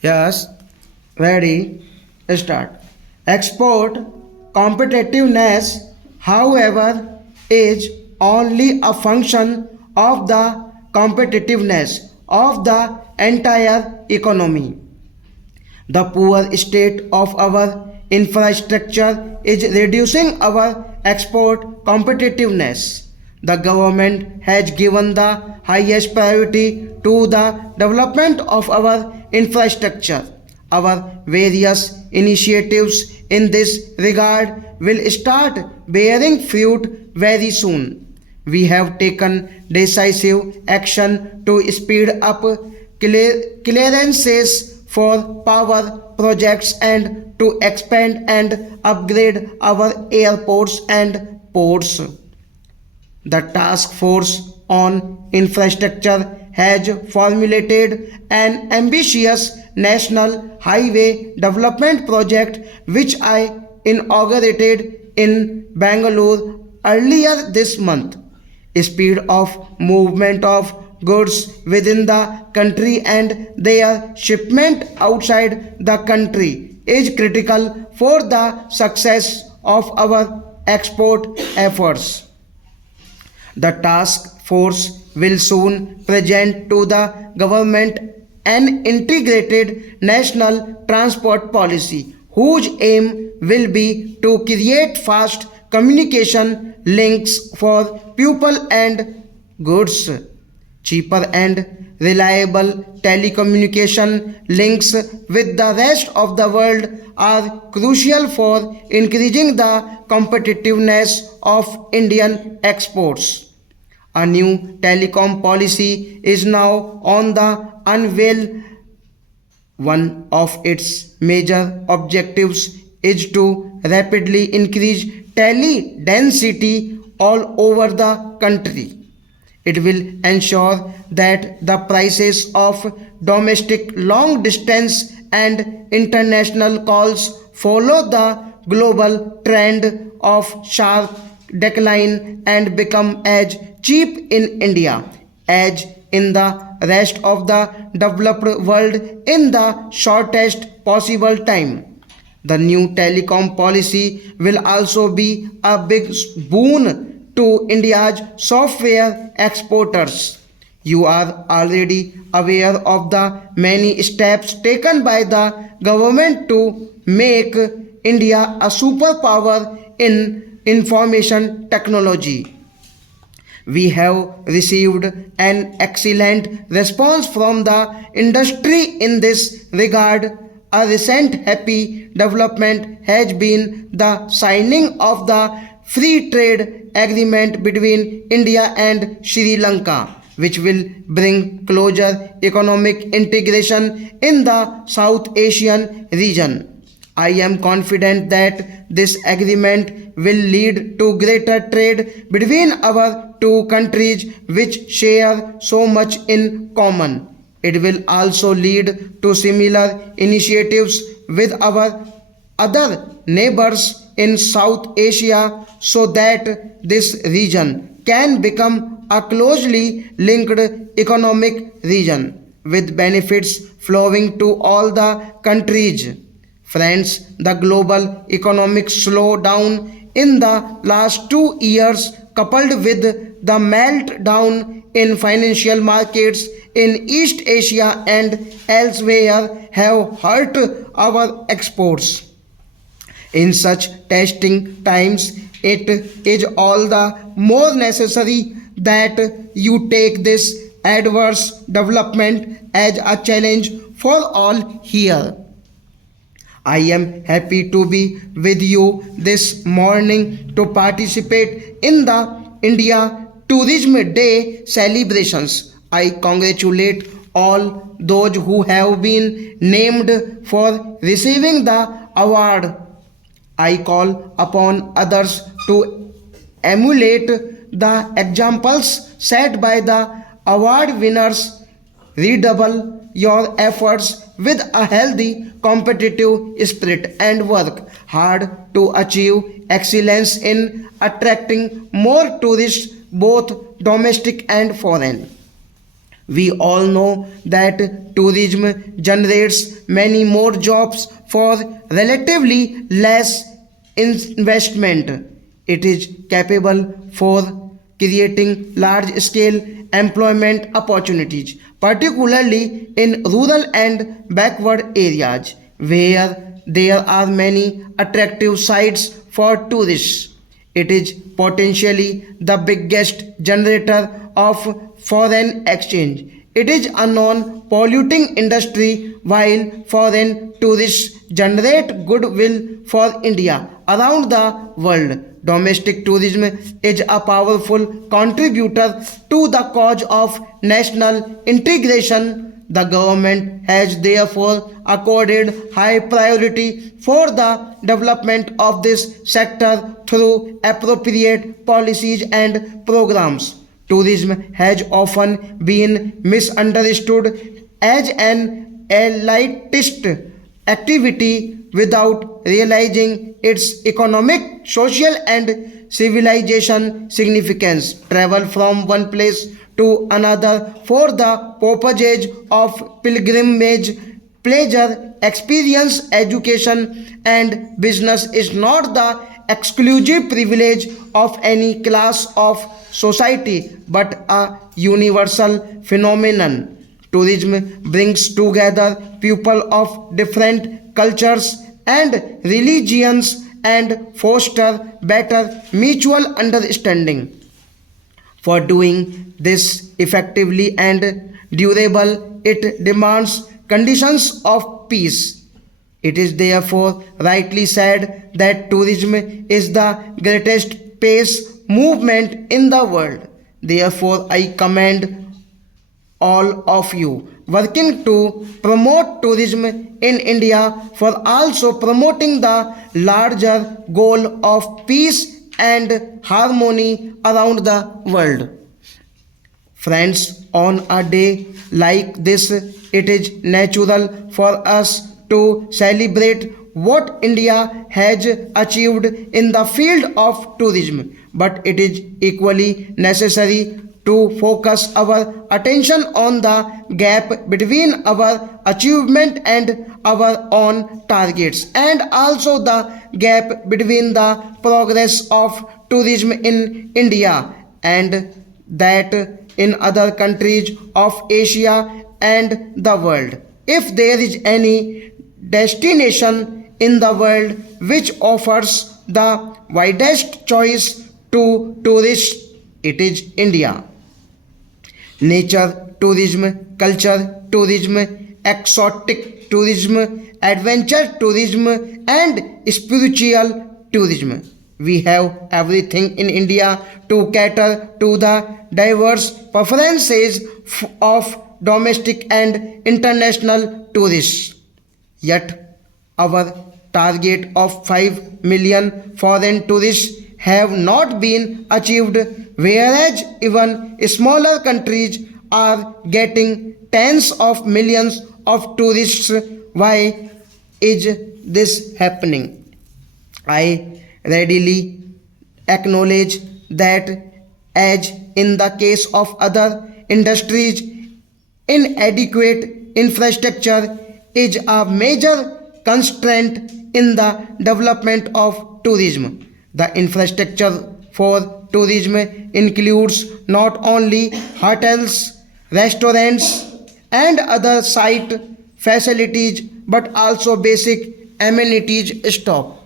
Yes, ready, start. Export competitiveness, however, is only a function of the competitiveness of the entire economy. The poor state of our infrastructure is reducing our export competitiveness. The government has given the highest priority to the development of our infrastructure. Our various initiatives in this regard will start bearing fruit very soon. We have taken decisive action to speed up clearances for power projects and to expand and upgrade our airports and ports. The task force on infrastructure has formulated an ambitious national highway development project which I inaugurated in Bangalore earlier this month. Speed of movement of goods within the country and their shipment outside the country is critical for the success of our export efforts. The task force will soon present to the government an integrated national transport policy whose aim will be to create fast communication links for people and goods. Cheaper and reliable telecommunication links with the rest of the world are crucial for increasing the competitiveness of Indian exports. A new telecom policy is now on the unveil. One of its major objectives is to rapidly increase tele density all over the country. It will ensure that the prices of domestic long distance and international calls follow the global trend of sharp decline and become as cheap in India as in the rest of the developed world in the shortest possible time. The new telecom policy will also be a big boon to India's software exporters. You are already aware of the many steps taken by the government to make India a superpower in information technology. We have received an excellent response from the industry in this regard. A recent happy development has been the signing of the free trade agreement between India and Sri Lanka, which will bring closer economic integration in the South Asian region. I am confident that this agreement will lead to greater trade between our two countries which share so much in common. It will also lead to similar initiatives with our other neighbors in South Asia so that this region can become a closely linked economic region with benefits flowing to all the countries. Friends, the global economic slowdown in the last 2 years, coupled with the meltdown in financial markets in East Asia and elsewhere, have hurt our exports. In such testing times, it is all the more necessary that you take this adverse development as a challenge for all here. I am happy to be with you this morning to participate in the India Tourism Day celebrations. I congratulate all those who have been named for receiving the award. I call upon others to emulate the examples set by the award winners. Redouble your efforts with a healthy competitive spirit and work hard to achieve excellence in attracting more tourists, both domestic and foreign. We all know that tourism generates many more jobs for relatively less investment. It is capable for creating large scale employment opportunities, particularly in rural and backward areas where there are many attractive sites for tourists. It is potentially the biggest generator of foreign exchange. It is a non polluting industry while foreign tourists generate goodwill for India around the world. Domestic tourism is a powerful contributor to the cause of national integration. The government has therefore accorded high priority for the development of this sector through appropriate policies and programs. Tourism has often been misunderstood as an elitist activity without realizing its economic, social, and civilization significance. Travel from one place to another for the purpose of pilgrimage, pleasure, experience, education, and business is not the exclusive privilege of any class of society but a universal phenomenon. Tourism brings together people of different cultures and religions and foster better mutual understanding. For doing this effectively and durable, it demands conditions of peace. It is therefore rightly said that tourism is the greatest peace movement in the world. Therefore, I commend all of you working to promote tourism in India for also promoting the larger goal of peace and harmony around the world. Friends, on a day like this, it is natural for us to celebrate what India has achieved in the field of tourism, but it is equally necessary to focus our attention on the gap between our achievement and our own targets, and also the gap between the progress of tourism in India and that in other countries of Asia and the world. If there is any destination in the world which offers the widest choice to tourists, it is India. Nature tourism, culture tourism, exotic tourism, adventure tourism, and spiritual tourism. We have everything in India to cater to the diverse preferences of domestic and international tourists. Yet, our target of 5 million foreign tourists have not been achieved, whereas even smaller countries are getting tens of millions of tourists. Why is this happening? I readily acknowledge that, as in the case of other industries, inadequate infrastructure is a major constraint in the development of tourism. The infrastructure for tourism includes not only hotels, restaurants, and other site facilities but also basic amenities stock.